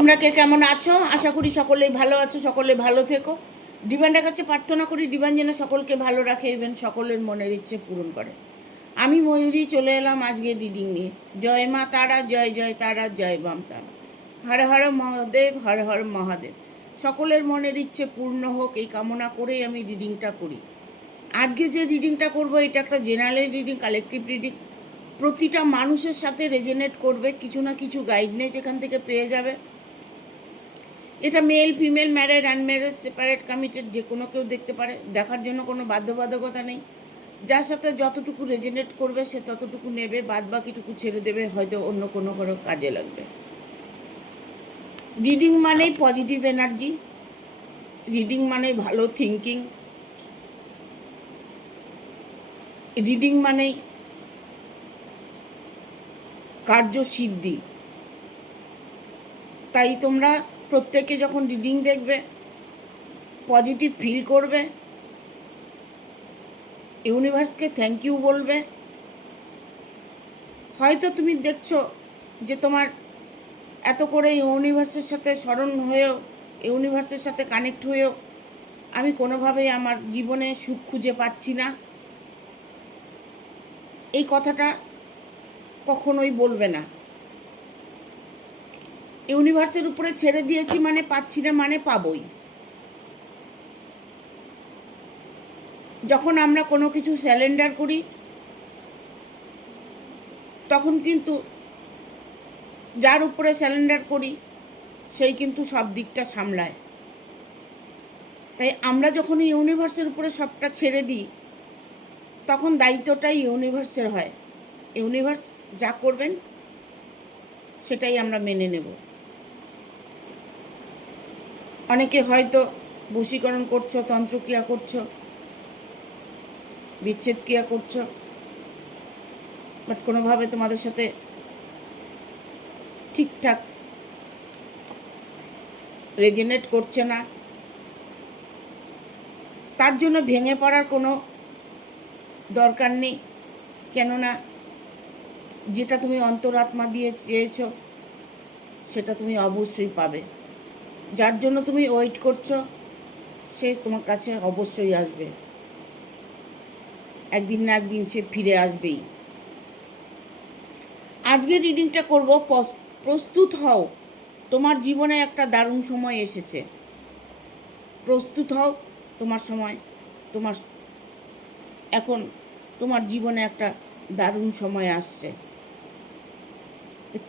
তোমরা কে কেমন আছো? আশা করি সকলেই ভালো আছো, সকলে ভালো থেকো। ডিভাইনের কাছে প্রার্থনা করি ডিভাইন যেন সকলকে ভালো রাখে, ইভেন সকলের মনের ইচ্ছে পূরণ করে। আমি ময়ূরী চলে এলাম আজকে রিডিং নিয়ে। জয় মা তারা, জয় জয় তারা, জয় বাম তারা। হর হর মহাদেব, হর হর মহাদেব। সকলের মনের ইচ্ছে পূর্ণ হোক এই কামনা করেই আমি রিডিংটা করি। আজকে যে রিডিংটা করব এটা একটা জেনারেল রিডিং, কালেকটিভ রিডিং। প্রতিটা মানুষের সাথে রেজোনেট করবে, কিছু না কিছু গাইডনেস এখান থেকে পেয়ে যাবে। এটা male, female, married, unmarried, separate, committed, যে কোনো কেউ দেখতে পারে। দেখার জন্য কোনো বাধ্যবাধকতা নেই। যার সাথে যতটুকু রেজোনেট করবে সে ততটুকু নেবে, বাদ বাকিটুকু ছেড়ে দেবে, হয়তো অন্য কোনো কাজে লাগবে। রিডিং মানেই পজিটিভ এনার্জি, রিডিং মানেই ভালো থিঙ্কিং, রিডিং মানেই কার্যসিদ্ধি। তাই তোমরা প্রত্যেকে যখন রিডিং দেখবে পজিটিভ ফিল করবে, ইউনিভার্সকে থ্যাংক ইউ বলবে। হয়তো তুমি দেখছো যে তোমার এত করে ইউনিভার্সের সাথে স্মরণ হয়েও, ইউনিভার্সের সাথে কানেক্ট হয়েও আমি কোনোভাবেই আমার জীবনে সুখ খুঁজে পাচ্ছি না। এই কথাটা কখনোই বলবে না। ইউনিভার্সের উপরে ছেড়ে দিয়েছি মানে পাচ্ছি না মানে পাবই। যখন আমরা কোনো কিছু স্যালেন্ডার করি তখন কিন্তু যার উপরে স্যালেন্ডার করি সেই কিন্তু সব দিকটা সামলায়। তাই আমরা যখন ইউনিভার্সের উপরে সবটা ছেড়ে দিই তখন দায়িত্বটাই ইউনিভার্সের হয়। ইউনিভার্স যা করবেন সেটাই আমরা মেনে নেব। অনেকে হয়তো বশীকরণ করছো, তন্ত্রক্রিয়া করছো, বিচ্ছেদ ক্রিয়া করছো, বাট কোনোভাবে তোমাদের সাথে ঠিকঠাক রেজোনেট করছে না। তার জন্য ভেঙে পড়ার কোনো দরকার নেই, কেননা যেটা তুমি অন্তরাত্মা দিয়ে চেয়েছো সেটা তুমি অবশ্যই পাবে। যার জন্য তুমি ওয়েট করছো সে তোমার কাছে অবশ্যই আসবে, একদিন না একদিন সে ফিরে আসবেই। আজকে রিডিংটা করব, প্রস্তুত হও, তোমার জীবনে একটা দারুণ সময় এসেছে। প্রস্তুত হও, তোমার সময়, তোমার এখন তোমার জীবনে একটা দারুণ সময় আসছে।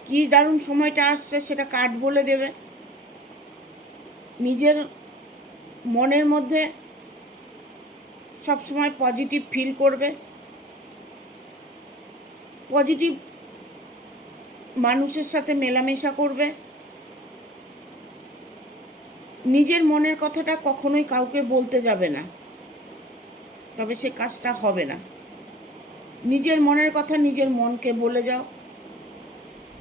কী দারুণ সময়টা আসছে সেটা কার্ড বলে দেবে। নিজের মনের মধ্যে সবসময় পজিটিভ ফিল করবে, পজিটিভ মানুষের সাথে মেলামেশা করবে। নিজের মনের কথাটা কখনোই কাউকে বলতে যাবে না, তবে সে কাজটা হবে না। নিজের মনের কথা নিজের মনকে বলে যাও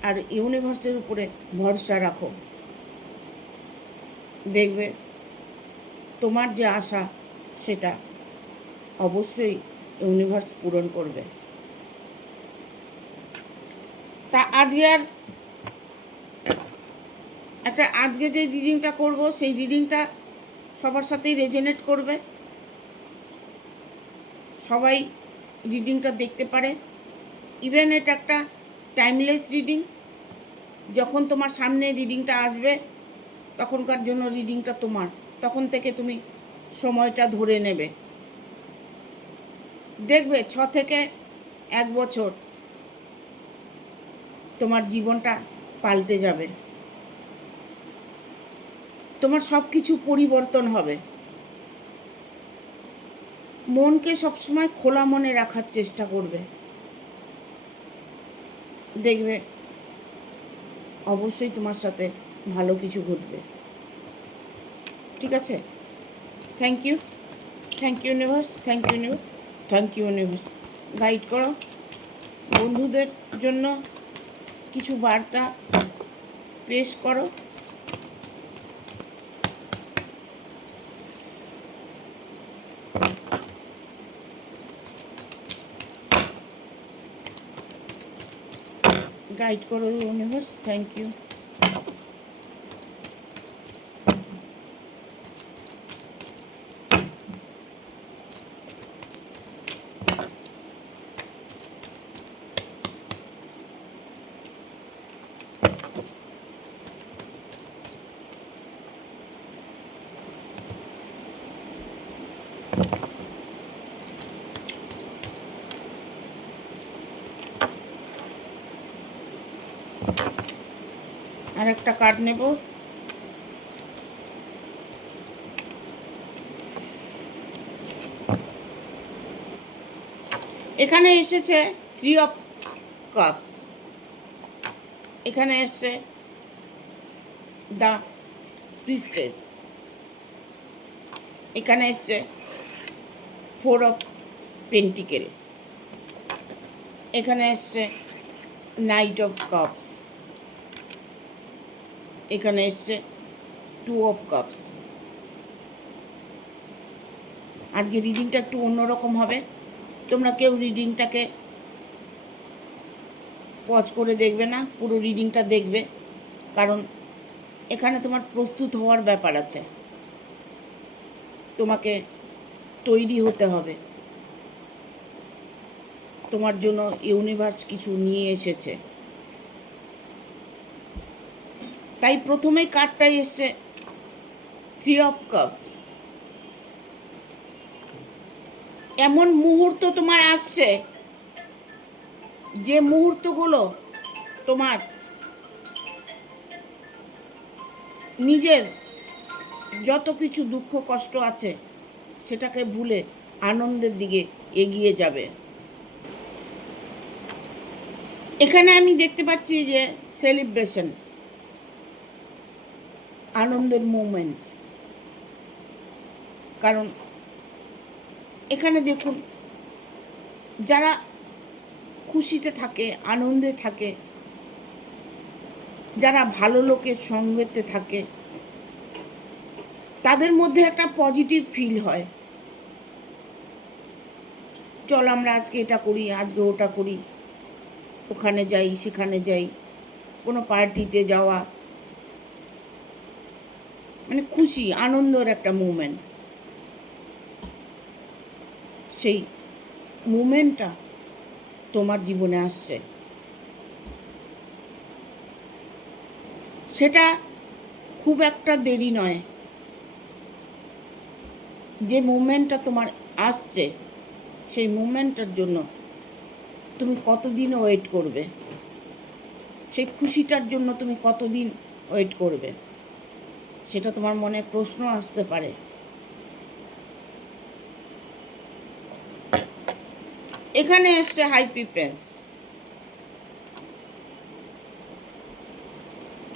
আর ইউনিভার্সের উপরে ভরসা রাখো। দেখবে তোমার যে আশা সেটা অবশ্যই ইউনিভার্স পূরণ করবে। তা আজকে আর আজকে যে রিডিংটা করব সেই রিডিংটা সবার সাথেই রেজোনেট করবে, সবাই রিডিংটা দেখতে পারে। ইভেন এটা একটা টাইমলেস রিডিং। যখন তোমার সামনে রিডিংটা আসবে তখনকার জন্য রিডিংটা তোমার, তখন থেকে তুমি সময়টা ধরে নেবে। দেখবে 6 থেকে 1 বছর তোমার জীবনটা পাল্টে যাবে, তোমার সব কিছু পরিবর্তন হবে। মনকে সবসময় খোলা মনে রাখার চেষ্টা করবে, দেখবে অবশ্যই তোমার সাথে ভালো কিছু ঘটবে। ঠিক আছে? Thank you, thank you universe, thank you universe, thank you universe. Guide করো বন্ধুদের জন্য, কিছু বার্তা পেশ করো। গাইড করো ইউনিভার্স, থ্যাংক ইউ। আর একটা কার্ড নেব। এখানে এসেছে 3 অফ কাপস, এখানে এসছে দ্য প্রিস্টেস, এখানে এসছে 4 অফ পেন্টিকেল, এখানে এসছে নাইট অফ কাপস, এখানে এসছে 2 অফ কাপস। আজকে রিডিংটা একটু অন্যরকম হবে। তোমরা কেউ রিডিংটাকে পজ করে দেখবে না, পুরো রিডিংটা দেখবে, কারণ এখানে তোমার প্রস্তুত হওয়ার ব্যাপার আছে, তোমাকে তৈরি হতে হবে। তোমার জন্য ইউনিভার্স কিছু নিয়ে এসেছে। তাই প্রথমেই কার্ডটাই এসছে 3 অফ কাপস। এমন মুহূর্ত তোমার আসছে, যে মুহূর্তগুলো তোমার নিজের যত কিছু দুঃখ কষ্ট আছে সেটাকে ভুলে আনন্দের দিকে এগিয়ে যাবে। এখানে আমি দেখতে পাচ্ছি যে সেলিব্রেশন, আনন্দের মোমেন্ট। কারণ এখানে দেখুন, যারা খুশিতে থাকে, আনন্দে থাকে, যারা ভালো লোকের সঙ্গেতে থাকে, তাদের মধ্যে একটা পজিটিভ ফিল হয়। চল আমরা আজকে এটা করি, আজকে ওটা করি, ওখানে যাই, সেখানে যাই, কোনো পার্টিতে যাওয়া, মানে খুশি আনন্দের একটা মুমেন্ট। সেই মুমেন্টটা তোমার জীবনে আসছে, সেটা খুব একটা দেরি নয়। যে মুমেন্টটা তোমার আসছে, সেই মুমেন্টটার জন্য তুমি কতদিন ওয়েট করবে, সেই খুশিটার জন্য তুমি কতদিন ওয়েট করবে, সেটা তোমার মনে প্রশ্ন আসতে পারে। এখানে এসছে হাই ফ্রিকোয়েন্স।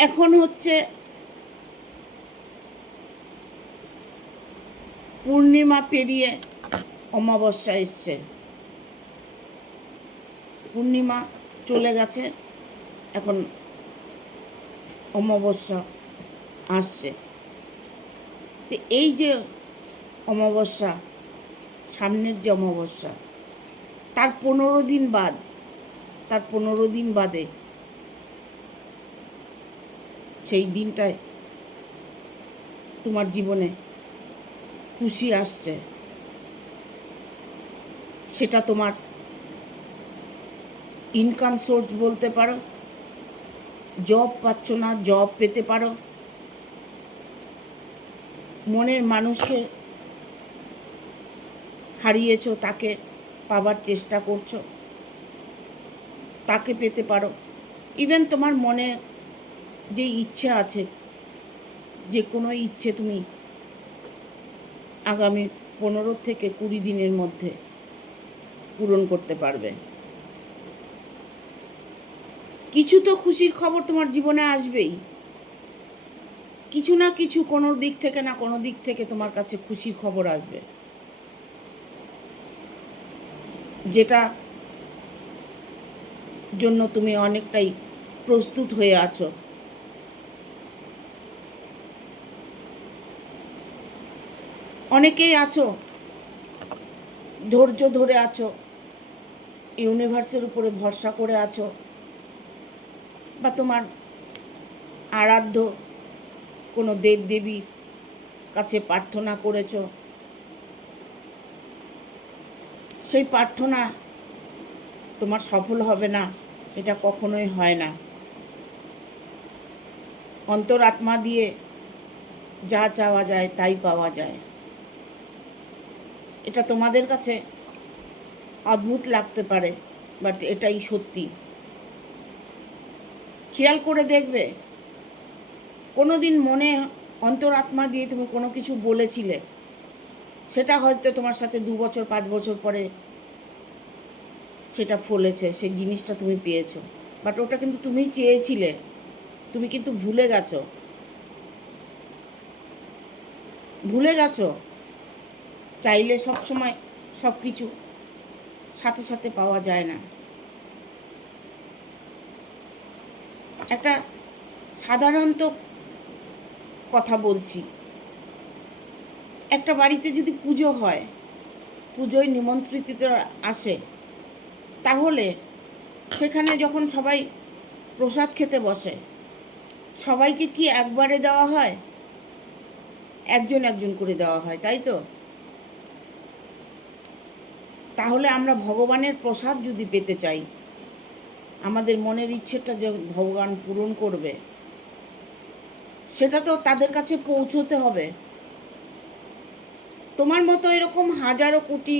এখন হচ্ছে পূর্ণিমা পেরিয়ে অমাবস্যা এসছে, পূর্ণিমা চলে গেছে, এখন অমাবস্যা আসছে। তো এই যে অমাবস্যা, সামনের যে অমাবস্যা, তার 15 দিন বাদ, তার 15 দিন বাদে সেই দিনটায় তোমার জীবনে খুশি আসছে। সেটা তোমার ইনকাম সোর্স বলতে পারো, জব পাচ্ছ না, জব পেতে পারো, মনের মানুষকে হারিয়েছো, তাকে পাবার চেষ্টা করছো, তাকে পেতে পারো। ইভেন তোমার মনে যে ইচ্ছে আছে, যে কোনো ইচ্ছে তুমি আগামী 15 থেকে 20 দিনের মধ্যে পূরণ করতে পারবে। কিছু তো খুশির খবর তোমার জীবনে আসবেই, কিছু না কিছু, কোনো দিক থেকে না কোনো দিক থেকে তোমার কাছে খুশির খবর আসবে, যেটা জন্য তুমি অনেকটাই প্রস্তুত হয়ে আছো। অনেকেই আছো ধৈর্য ধরে আছো, ইউনিভার্সের উপরে ভরসা করে আছো, বা তোমার আরাধ্য কোনো দেবদেবীর কাছে প্রার্থনা করেছো। সেই প্রার্থনা তোমার সফল হবে না, এটা কখনোই হয় না। অন্তরাত্মা দিয়ে যা চাওয়া যায় তাই পাওয়া যায়। এটা তোমাদের কাছে অদ্ভুত লাগতে পারে, বাট এটাই সত্যি। খেয়াল করে দেখবে, কোনো দিন মনে অন্তরাত্মা দিয়ে তুমি কোনো কিছু বলেছিলে, সেটা হয়তো তোমার সাথে 2 বছর 5 বছর পরে সেটা ফলেছে, সেই জিনিসটা তুমি পেয়েছো, বাট ওটা কিন্তু তুমি চেয়েছিলে, তুমি কিন্তু ভুলে গেছো। চাইলে সব সময় সব কিছু সাথে সাথে পাওয়া যায় না। একটা সাধারণত কথা বলছি, একটা বাড়িতে যদি পুজো হয়, পুজোয় নিমন্ত্রিতরা আসে, তাহলে সেখানে যখন সবাই প্রসাদ খেতে বসে, সবাইকে কি একবারে দেওয়া হয়? একজন একজন করে দেওয়া হয়, তাই তো? তাহলে আমরা ভগবানের প্রসাদ যদি পেতে চাই, আমাদের মনের ইচ্ছেটা যে ভগবান পূরণ করবে, সেটা তো তাদের কাছে পৌঁছতে হবে। তোমার মতো এরকম হাজারো কোটি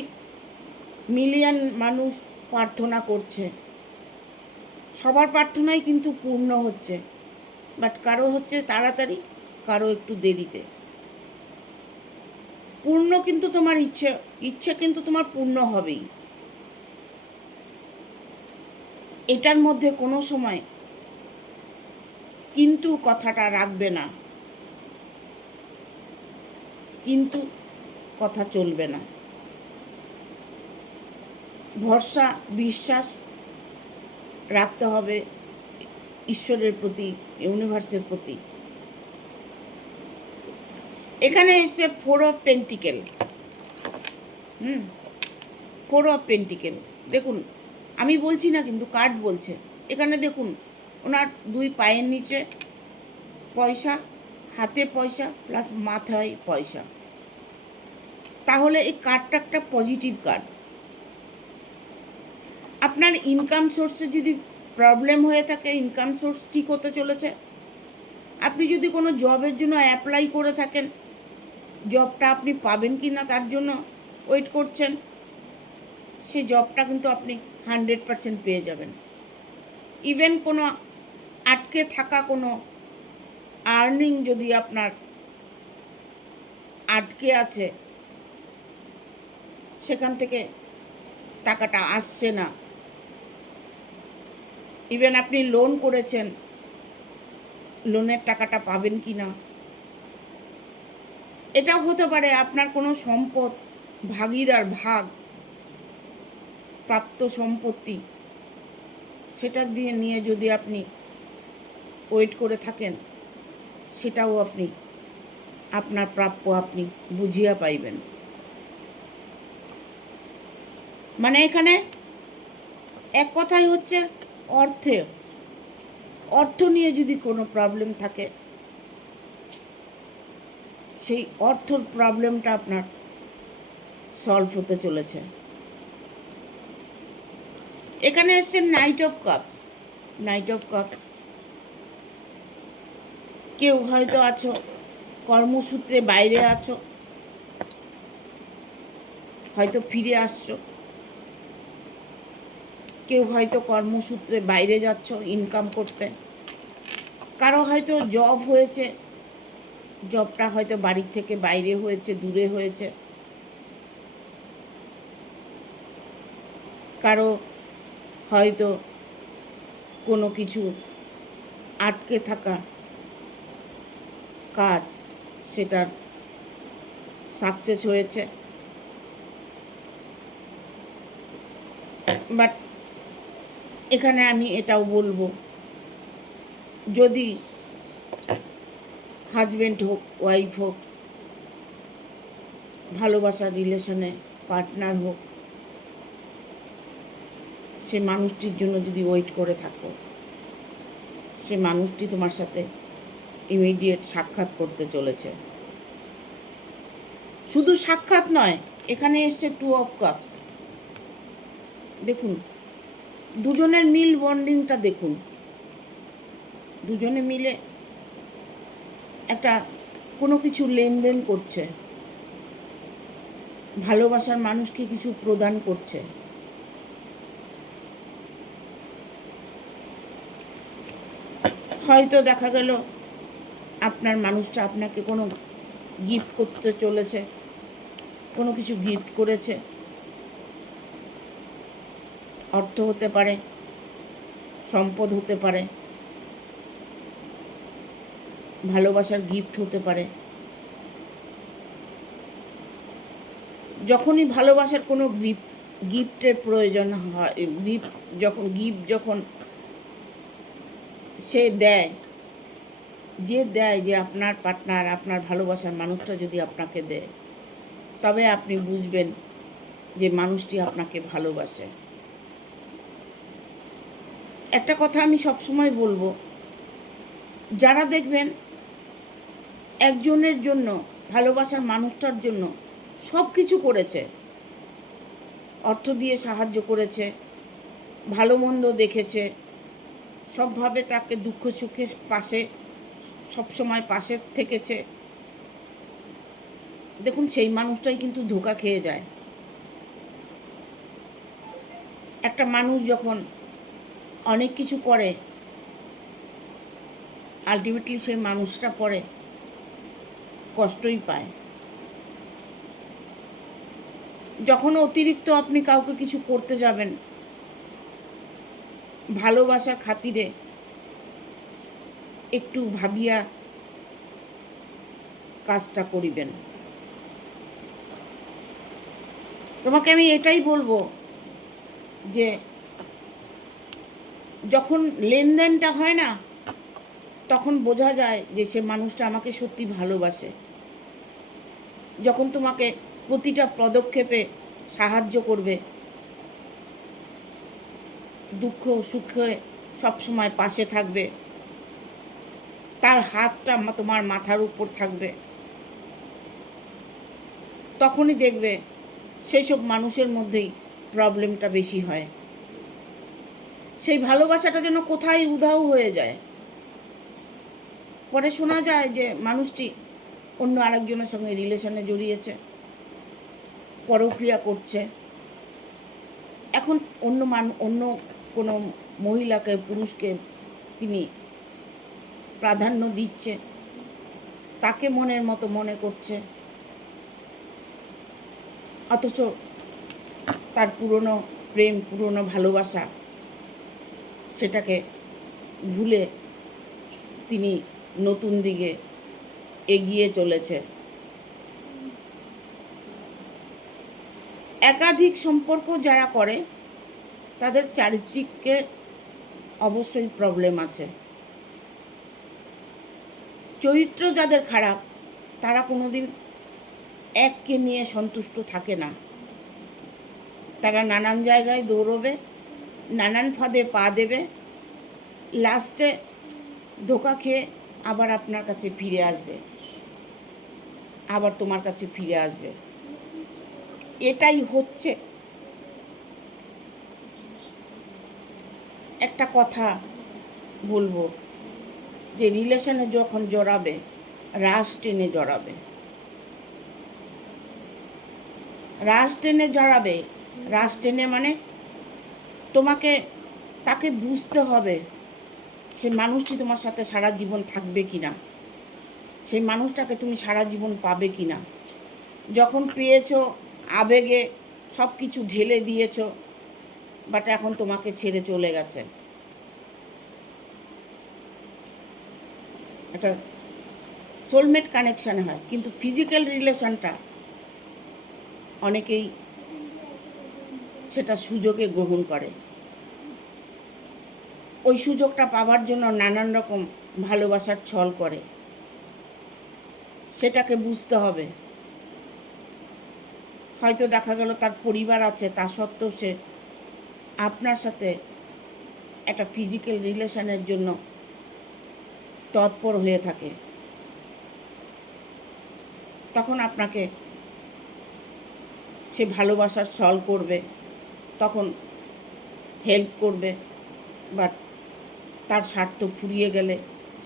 মিলিয়ন মানুষ প্রার্থনা করছে, সবার প্রার্থনাই কিন্তু পূর্ণ হচ্ছে, বাট কারো হচ্ছে তাড়াতাড়ি, কারো একটু দেরিতে। পূর্ণ কিন্তু তোমার ইচ্ছে কিন্তু তোমার পূর্ণ হবেই। এটার মধ্যে কোনো সময় কিন্তু কথাটা রাখবে না, কিন্তু কথা চলবে না। ভরসা বিশ্বাস রাখতে হবে ঈশ্বরের প্রতি, ইউনিভার্সের প্রতি। এখানে এসে 4 অফ পেন্টিকেল। 4 অফ পেন্টিকেল, দেখুন আমি বলছি না, কিন্তু কার্ড বলছে। এখানে দেখুন, ওনার 2 পায়ের নিচে পয়সা, হাতে পয়সা, প্লাস মাথায় পয়সা। তাহলে এই কার্ডটা একটা পজিটিভ কার্ড। আপনার ইনকাম সোর্সে যদি প্রবলেম হয়ে থাকে, ইনকাম সোর্স ঠিক হতে চলেছে। আপনি যদি কোনো জবের জন্য অ্যাপ্লাই করে থাকেন, জবটা আপনি পাবেন কি না তার জন্য ওয়েট করছেন, সেই জবটা কিন্তু আপনি 100% পেয়ে যাবেন। ইভেন কোনো আটকে থাকা কোনো আর্নিং যদি আপনার আটকে আছে, সেখান থেকে টাকাটা আসছে না, ইভেন আপনি লোন করেছেন, লোনের টাকাটা পাবেন কি না, এটাও হতে পারে। আপনার কোনো সম্পদ, ভাগিদার ভাগ, প্রাপ্ত সম্পত্তি, সেটা নিয়ে যদি আপনি ওয়েট করে থাকেন, সেটাও আপনি আপনার প্রাপ্য আপনি বুঝিয়া পাইবেন। মানে এখানে এক কথাই হচ্ছে অর্থ নিয়ে যদি কোনো প্রবলেম থাকে, সেই অর্থর প্রবলেমটা আপনার সলভ হতে চলেছে। এখানে এসছে night of cups. Night of cups, কেউ হয়তো আছো কর্মসূত্রে বাইরে আছো, হয়তো ফিরে আসছো, কেউ হয়তো কর্মসূত্রে বাইরে যাচ্ছ ইনকাম করতে, কারো হয়তো জব হয়েছে, জবটা হয়তো বাড়ির থেকে বাইরে হয়েছে, দূরে হয়েছে, কারো হয়তো কোনো কিছু আটকে থাকা কাজ, সেটার সাকসেস হয়েছে। বাট এখানে আমি এটাও বলবো, যদি হাজব্যান্ড হোক, ওয়াইফ হোক, ভালোবাসার রিলেশনে পার্টনার হোক, সে মানুষটির জন্য যদি ওয়েট করে থাকো, সে মানুষটি তোমার সাথে ইমিডিয়েট সাক্ষাৎ করতে চলেছে। শুধু সাক্ষাৎ নয়, এখানে এসছে 2 অফ কাপস। দেখুন দুজনের মিল বন্ডিংটা দেখুন, দুজনে মিলে একটা কোনো কিছু লেনদেন করছে, ভালোবাসার মানুষকে কিছু প্রদান করছে। হয়তো দেখা গেল আপনার মানুষটা আপনাকে কোনো গিফট করতে চলেছে, কোনো কিছু গিফট করেছে, অর্থ হতে পারে, সম্পদ হতে পারে, ভালোবাসার গিফট হতে পারে। যখনই ভালোবাসার কোনো গিফটের প্রয়োজন হয়, গিফট যখন সে দেয়, যে আপনার পার্টনার, আপনার ভালোবাসার মানুষটা যদি আপনাকে দেয়, তবে আপনি বুঝবেন যে মানুষটি আপনাকে ভালোবাসে। একটা কথা আমি সবসময় বলবো, যারা দেখবেন একজনের জন্য, ভালোবাসার মানুষটার জন্য সব কিছু করেছে, অর্থ দিয়ে সাহায্য করেছে, ভালো মন্দ দেখেছে, সবভাবে তাকে দুঃখ সুখে সবসময় পাশে থেকেছে, দেখুন সেই মানুষটাই কিন্তু ধোঁকা খেয়ে যায়। একটা মানুষ যখন অনেক কিছু করে, আলটিমেটলি সেই মানুষটা পরে কষ্টই পায়। যখন অতিরিক্ত আপনি কাউকে কিছু করতে যাবেন ভালোবাসার খাতিরে, একটু ভাবিয়া কাজটা করিবেন। তোমাকে আমি এটাই বলবো যে যখন লেনদেনটা হয় না, তখন বোঝা যায় যে সে মানুষটা আমাকে সত্যি ভালোবাসে। যখন তোমাকে প্রতিটা পদক্ষেপে সাহায্য করবে, দুঃখ সুখে সবসময় পাশে থাকবে, তার হাতটা তোমার মাথার উপর থাকবে, তখনই দেখবে সেই সব মানুষের মধ্যেই প্রবলেমটা বেশি হয়। সেই ভালোবাসাটা যেন কোথায় উধাও হয়ে যায়। পরে শোনা যায় যে মানুষটি অন্য আরেকজনের সঙ্গে রিলেশনে জড়িয়েছে, পরক্রিয়া করছে, এখন অন্য কোনো মহিলাকে, পুরুষকে তিনি প্রাধান্য দিচ্ছে, তাকে মনের মতো মনে করছে, অথচ তার পুরনো প্রেম, পুরনো ভালোবাসা, সেটাকে ভুলে তিনি নতুন দিকে এগিয়ে চলেছে। একাধিক সম্পর্ক যারা করে তাদের চারিত্রিকে অবশ্যই প্রবলেম আছে। চরিত্র যাদের খারাপ, তারা কোনোদিন এককে নিয়ে সন্তুষ্ট থাকে না। তারা নানান জায়গায় দৌড়বে, নানান ফাঁদে পা দেবে, লাস্টে ধোঁকা খেয়ে আবার আপনার কাছে ফিরে আসবে, আবার তোমার কাছে ফিরে আসবে। এটাই হচ্ছে। একটা কথা বলবো যে রিলেশনে যখন জড়াবে, রাশ টেনে জড়াবে, রাশ টেনে মানে তোমাকে তাকে বুঝতে হবে সে মানুষটি তোমার সাথে সারা জীবন থাকবে কি না, সেই মানুষটাকে তুমি সারা জীবন পাবে কি না। যখন পেয়েছো আবেগে সব কিছু ঢেলে দিয়েছো, বাট এখন তোমাকে ছেড়ে চলে গেছে। একটা সোলমেট কানেকশান হয়, কিন্তু ফিজিক্যাল রিলেশনটা অনেকেই সেটা সুযোগে গ্রহণ করে। ওই সুযোগটা পাওয়ার জন্য নানান রকম ভালোবাসার ছল করে। সেটাকে বুঝতে হবে। হয়তো দেখা গেল তার পরিবার আছে, তা সত্ত্বেও সে আপনার সাথে একটা ফিজিক্যাল রিলেশনের জন্য তৎপর হয়ে থাকে। তখন আপনাকে সে ভালোবাসার ছল করবে, তখন হেল্প করবে, বাট তার স্বার্থ ফুরিয়ে গেলে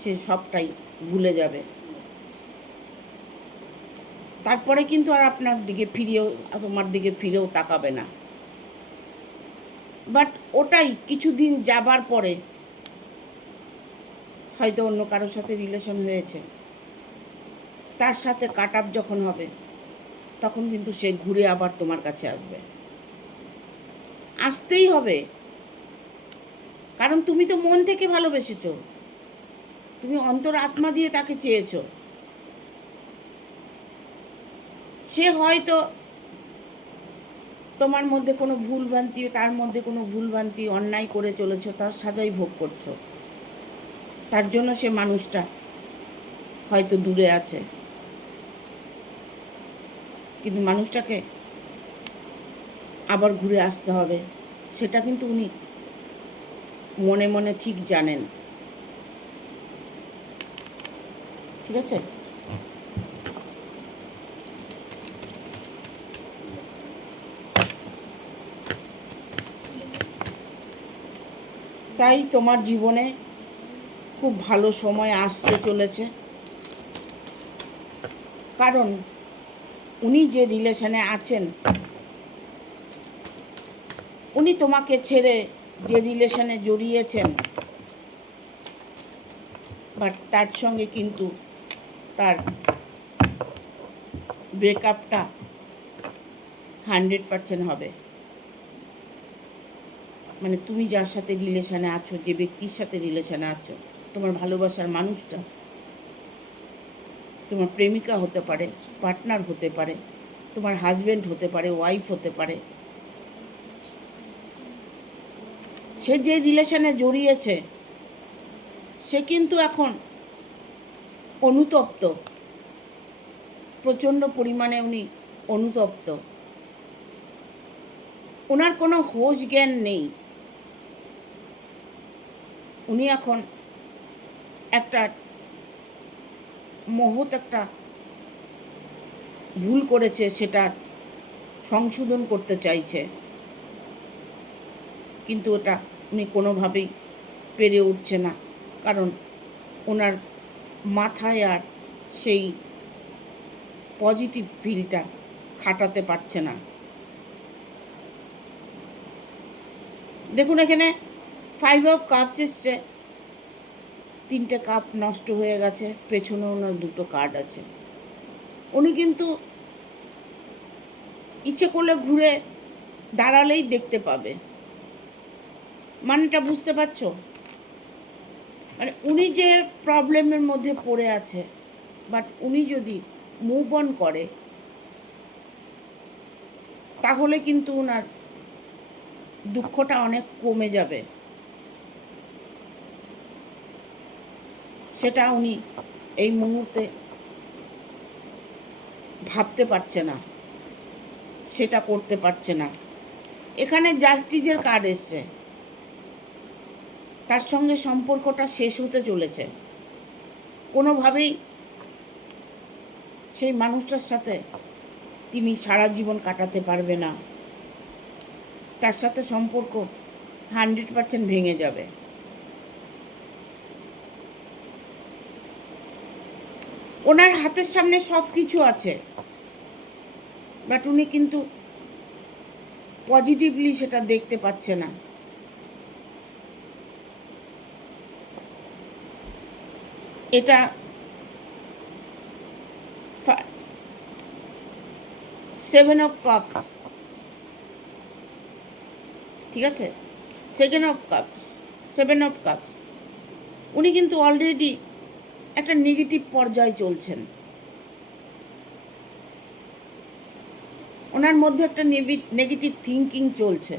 সে সবটাই ভুলে যাবে। তারপরে কিন্তু আর আপনার দিকে ফিরেও, তোমার দিকে ফিরেও তাকাবে না। বাট ওটাই কিছুদিন যাবার পরে হয়তো অন্য কারোর সাথে রিলেশন হয়েছে, তার সাথে কাট আপ যখন হবে তখন কিন্তু সে ঘুরে আবার তোমার কাছে আসবে, আসতেই হবে। কারণ তুমি তো মন থেকে ভালোবেসেছো, তুমি অন্তর আত্মা দিয়ে তাকে চেয়েছো। সে হয়তো তোমার মধ্যে কোনো ভুলভ্রান্তি, তার মধ্যে কোনো ভুলভ্রান্তি, অন্যায় করে চলেছো, তার সাজাই ভোগ করছো। তার জন্য সে মানুষটা হয়তো দূরে আছে, কিন্তু মানুষটাকে আবার ঘুরে আসতে হবে, সেটা কিন্তু উনি মনে মনে ঠিক জানেন। ঠিক আছে? তাই তোমার জীবনে খুব ভালো সময় আসতে চলেছে, কারণ উনি যে রিলেশনে আছেন, উনি তোমাকে ছেড়ে যে রিলেশনে জড়িয়েছেন, বাট তার সঙ্গে কিন্তু তার ব্রেকআপটা 100% হবে। মানে তুমি যার সাথে রিলেশনে আছো, যে ব্যক্তির সাথে রিলেশনে আছো, তোমার ভালোবাসার মানুষটা তোমার প্রেমিকা হতে পারে, পার্টনার হতে পারে, তোমার হাজব্যান্ড হতে পারে, ওয়াইফ হতে পারে, সে যে রিলেশনে জড়িয়েছে সে কিন্তু এখন অনুতপ্ত, প্রচণ্ড পরিমাণে উনি অনুতপ্ত। ওনার কোনো হোশ জ্ঞান নেই। উনি এখন একটা মহৎ একটা ভুল করেছে, সেটা সংশোধন করতে চাইছে, কিন্তু ওটা উনি কোনোভাবেই পেরে উঠছে না, কারণ ওনার মাথায় আর সেই পজিটিভ ফিলটা খাটাতে পারছে না। দেখুন এখানে 5 অফ কাপস এসছে, 3টে কাপ নষ্ট হয়ে গেছে, পেছনে ওনার 2টো কার্ড আছে। উনি কিন্তু ইচ্ছে করলে ঘুরে দাঁড়ালেই দেখতে পাবে, মানেটা বুঝতে পারছো? মানে উনি যে প্রবলেমের মধ্যে পড়ে আছে, বাট উনি যদি মুভ অন করে তাহলে কিন্তু ওনার দুঃখটা অনেক কমে যাবে, সেটা উনি এই মুহূর্তে ভাবতে পারছে না, সেটা করতে পারছে না। এখানে জাস্টিসের কার্ড এসছে, তার সঙ্গে সম্পর্কটা শেষ হতে চলেছে, কোনোভাবেই সেই মানুষটার সাথে তিনি সারা জীবন কাটাতে পারবে না, তার সাথে সম্পর্ক 100% ভেঙে যাবে। ওনার হাতের সামনে সব কিছু আছে, বাট উনি কিন্তু পজিটিভলি সেটা দেখতে পাচ্ছে না। এটা 7 অফ কাপস, ঠিক আছে? 2 অফ কাপস, 7 অফ কাপস। উনি কিন্তু অলরেডি একটা নেগেটিভ পর্যায়ে চলছেন, ওনার মধ্যে একটা নেগেটিভ থিঙ্কিং চলছে।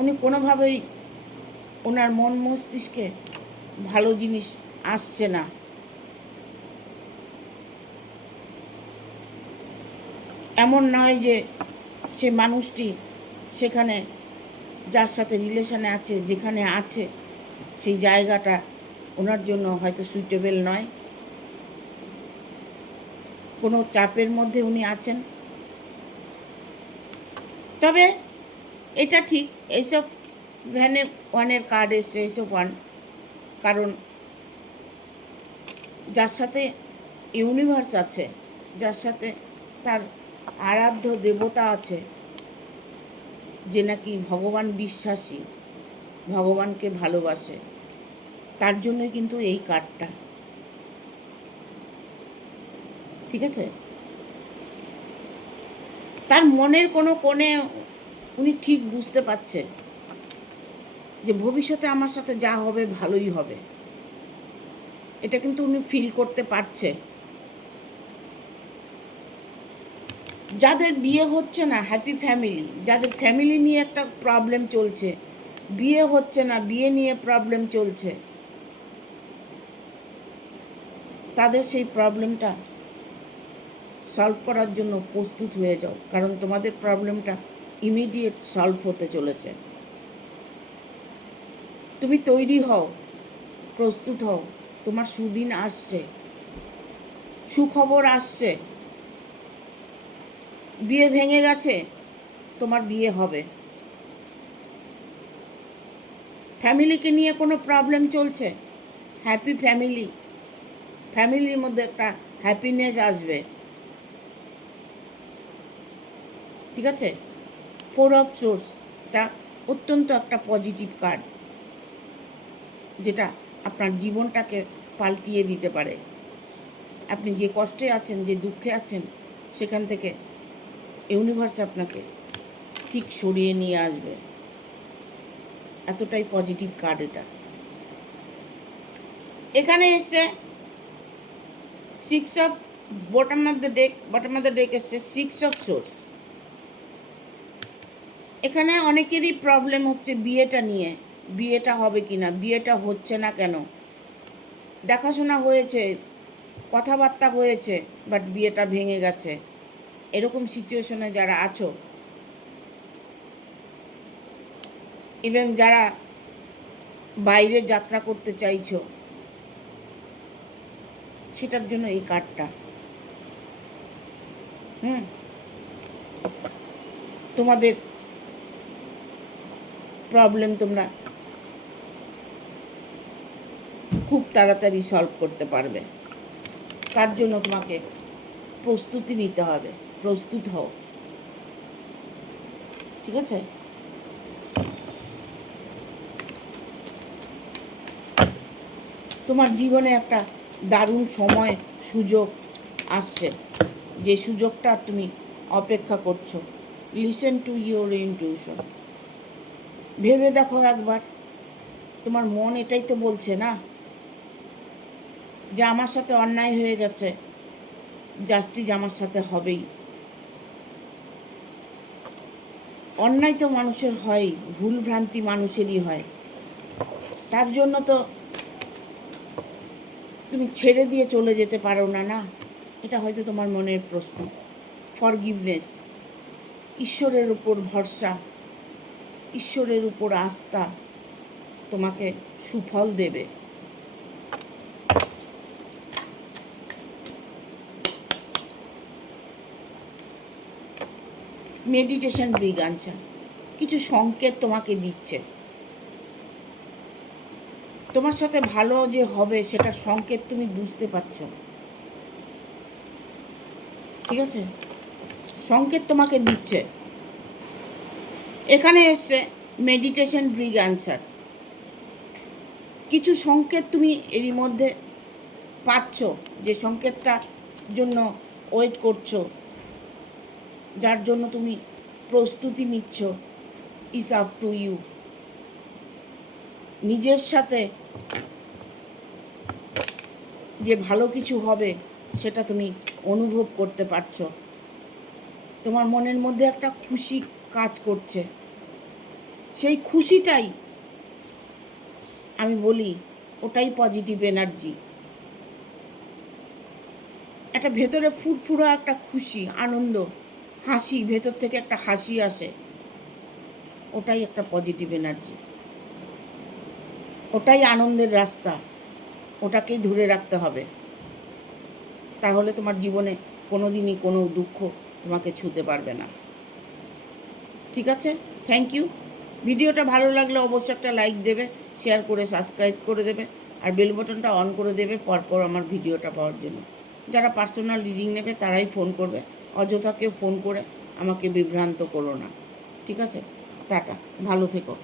উনি কোনোভাবেই ওনার মন মস্তিষ্কে ভালো জিনিস আসছে না। এমন নয় যে সে মানুষটি সেখানে যার সাথে রিলেশনে আছে, যেখানে আছে সেই জায়গাটা ওনার জন্য হয়তো সুইটেবল নয়, কোনো চাপের মধ্যে উনি আছেন। তবে এটা ঠিক, এইসব ওয়ানের কার্ড এসছে, এইসব ওয়ান, কারণ যার সাথে ইউনিভার্স আছে, যার সাথে তার আরাধ্য দেবতা আছে, যে নাকি ভগবান বিশ্বাসী, ভগবানকে ভালোবাসে, তার জন্যই কিন্তু এই কার্ডটা। ঠিক আছে? তার মনের কোনো কোণে উনি ঠিক বুঝতে পারছে যে ভবিষ্যতে আমার সাথে যা হবে ভালোই হবে, এটা কিন্তু উনি ফিল করতে পারছে। যাদের বিয়ে হচ্ছে না, হ্যাপি ফ্যামিলি, যাদের ফ্যামিলি নিয়ে একটা প্রবলেম চলছে, বিয়ে হচ্ছে না, বিয়ে নিয়ে প্রবলেম চলছে, তাদের সেই প্রবলেমটা সলভ করার জন্য প্রস্তুত হয়ে যাও, কারণ তোমাদের প্রবলেমটা ইমিডিয়েট সলভ হতে চলেছে। তুমি তৈরি হও, প্রস্তুত হও, তোমার সুদিন আসছে, সুখবর আসছে। বিয়ে ভেঙে গেছে, তোমার বিয়ে হবে। ফ্যামিলিকে নিয়ে কোনো প্রবলেম চলছে, হ্যাপি ফ্যামিলি, ফ্যামিলির মধ্যে একটা হ্যাপিনেস আসবে। ঠিক আছে? 4 অফ সোর্স, এটা অত্যন্ত একটা পজিটিভ কার্ড, যেটা আপনার জীবনটাকে পাল্টিয়ে দিতে পারে। আপনি যে কষ্টে আছেন, যে দুঃখে আছেন, সেখান থেকে ইউনিভার্স আপনাকে ঠিক সরিয়ে নিয়ে আসবে। এতটাই পজিটিভ কার্ড এটা। এখানে এসছে 6 of bottom of the deck এসছে 6 অফ সোর্স। এখানে অনেকেরই প্রবলেম হচ্ছে বিয়েটা নিয়ে, বিয়েটা হবে কি না, বিয়েটা হচ্ছে না কেন। দেখাশোনা হয়েছে, কথাবার্তা হয়েছে, বাট বিয়েটা ভেঙে গেছে। এরকম সিচুয়েশনে যারা আছো, ইভেন যারা বাইরে যাত্রা করতে চাইছো, সেটার জন্য এই কার্ডটা। তোমাদের প্রবলেম তোমরা খুব তাড়াতাড়ি সলভ করতে পারবে। তার জন্য তোমাকে প্রস্তুতি নিতে হবে, প্রস্তুত হও। ঠিক আছে? তোমার জীবনে একটা দারুণ সময়, সুযোগ আসছে, যে সুযোগটা তুমি অপেক্ষা করছো। Listen to your intuition. ভেবে দেখো একবার, তোমার মন এটাই তো বলছে না যে আমার সাথে অন্যায় হয়ে গেছে, জাস্টিস আমার সাথে হবেই। অন্যায় তো মানুষের হয়, ভুল ভ্রান্তি মানুষেরই হয়। তার জন্য তো তুমি ছেড়ে দিয়ে চলে যেতে পারো না, না? এটা হয়তো তোমার মনের প্রশ্ন। ফরগিভনেস, ঈশ্বরের উপর ভরসা, ঈশ্বরের উপর আস্থা তোমাকে সুফল দেবে। মেডিটেশন বিগ আনসার, কিছু সংকেত তোমাকে দিচ্ছে। তোমার সাথে ভালো যে হবে সেটার সংকেত তুমি বুঝতে পারছো। ঠিক আছে? সংকেত তোমাকে দিচ্ছে। এখানে এসছে মেডিটেশন বিগ আনসার। কিছু সংকেত তুমি এরই মধ্যে পাচ্ছ, যে সংকেতটার জন্য ওয়েট করছো, যার জন্য তুমি প্রস্তুতি নিচ্ছ। Is up to you. নিজের সাথে যে ভালো কিছু হবে সেটা তুমি অনুভব করতে পারছো। তোমার মনের মধ্যে একটা খুশি কাজ করছে। সেই খুশিটাই আমি বলি, ওটাই পজিটিভ এনার্জি। একটা ভেতরে ফুরফুরা একটা খুশি, আনন্দ, হাসি, ভেতর থেকে একটা হাসি আসে, ওটাই একটা পজিটিভ এনার্জি। ওটাই আনন্দের রাস্তা, ওটাকেই ধরে রাখতে হবে। তাহলে তোমার জীবনে কোনো দিনই কোনো দুঃখ তোমাকে ছুঁতে পারবে না। ঠিক আছে? Thank you. ভিডিওটা ভালো লাগলে অবশ্যই একটা লাইক দেবে, শেয়ার করে সাবস্ক্রাইব করে দেবে, আর বেল বাটনটা অন করে দেবে পরপর আমার ভিডিওটা পাওয়ার জন্য। যারা পার্সোনাল রিডিং নেবে তারাই ফোন করবে, অযথা কেউ ফোন করে আমাকে বিভ্রান্ত করো না। ঠিক আছে, টাটা, ভালো থেকো।